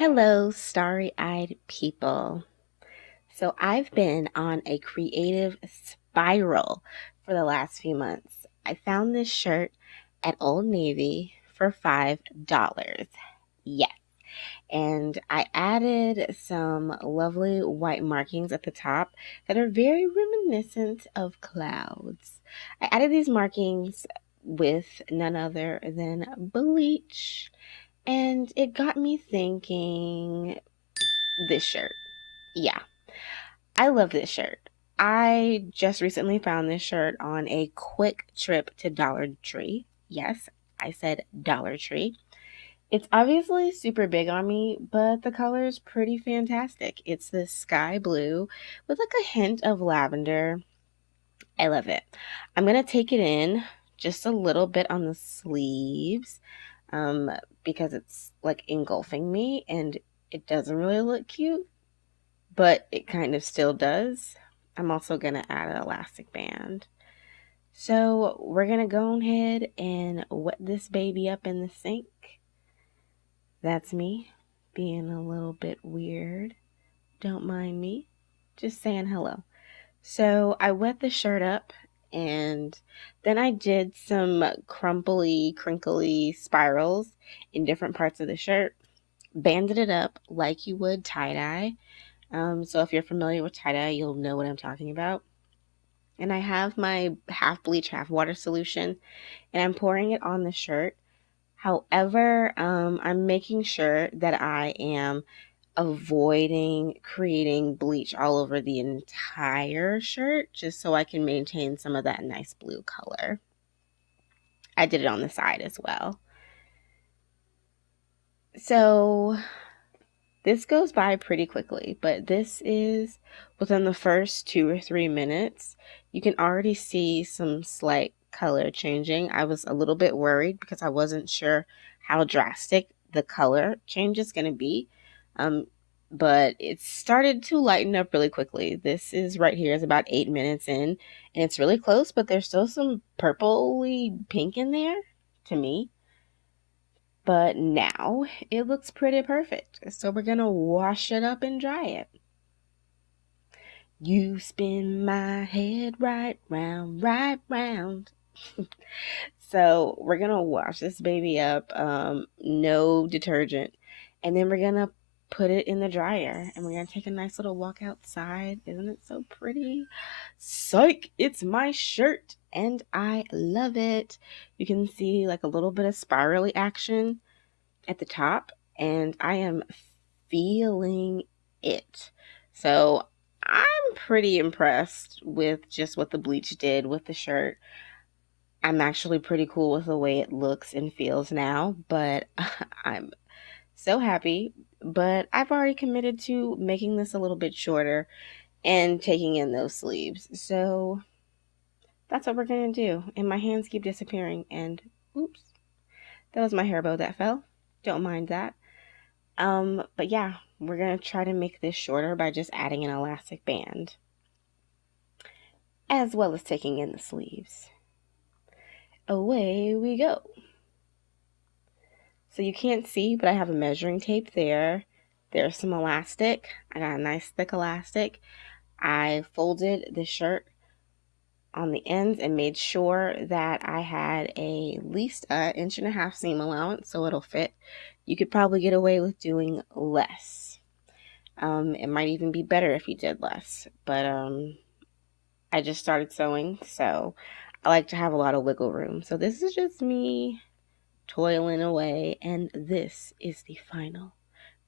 Hello, starry-eyed people. So I've been on a creative spiral for the last few months. I found this shirt at Old Navy for $5. Yes. And I added some lovely white markings at the top that are very reminiscent of clouds. I added these markings with none other than Bleach. And it got me thinking, this shirt. Yeah, I love this shirt. I just recently found this shirt on a quick trip to Dollar Tree. Yes, I said Dollar Tree. It's obviously super big on me, but the color is pretty fantastic. It's this sky blue with like a hint of lavender. I love it. I'm going to take it in just a little bit on the sleeves um, because it's like engulfing me and it doesn't really look cute, but it kind of still does. I'm also going to add an elastic band. So we're going to go ahead and wet this baby up in the sink. That's me being a little bit weird. Don't mind me. Just saying hello. So I wet the shirt up and then I did some crumply, crinkly spirals in different parts of the shirt, banded it up like you would tie-dye. So if you're familiar with tie-dye, you'll know what I'm talking about. And I have my half bleach, half water solution, and I'm pouring it on the shirt. However, I'm making sure that I am avoiding creating bleach all over the entire shirt just so I can maintain some of that nice blue color. I did it on the side as well. So this goes by pretty quickly, but this is within the first 2 or 3 minutes. You can already see some slight color changing. I was a little bit worried because I wasn't sure how drastic the color change is going to be. But it started to lighten up really quickly. This is right here is about 8 minutes in, and it's really close, but there's still some purpley pink in there to me. But now it looks pretty perfect. So we're gonna wash it up and dry it. You spin my head right round, right round. So we're gonna wash this baby up, no detergent, and then we're gonna put it in the dryer and we're gonna take a nice little walk outside. Isn't it so pretty? Psych, it's my shirt and I love it. You can see like a little bit of spirally action at the top, and I am feeling it. So I'm pretty impressed with just what the bleach did with the shirt. I'm actually pretty cool with the way it looks and feels now, but I'm so happy. But I've already committed to making this a little bit shorter and taking in those sleeves. So that's what we're going to do. And my hands keep disappearing. And oops, that was my hair bow that fell. Don't mind that. But yeah, we're going to try to make this shorter by just adding an elastic band, as well as taking in the sleeves. Away we go. So you can't see, but I have a measuring tape there. There's some elastic. I got a nice thick elastic. I folded the shirt on the ends and made sure that I had at least an 1.5 inch seam allowance so it'll fit. You could probably get away with doing less. It might even be better if you did less, but I just started sewing, so I like to have a lot of wiggle room. So this is just me toiling away, and this is the final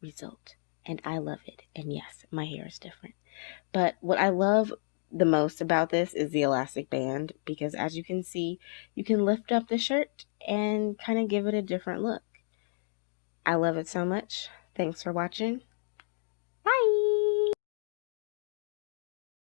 result, and I love it. And yes, my hair is different, but what I love the most about this is the elastic band, because as you can see, you can lift up the shirt and kind of give it a different look. I love it so much. Thanks for watching.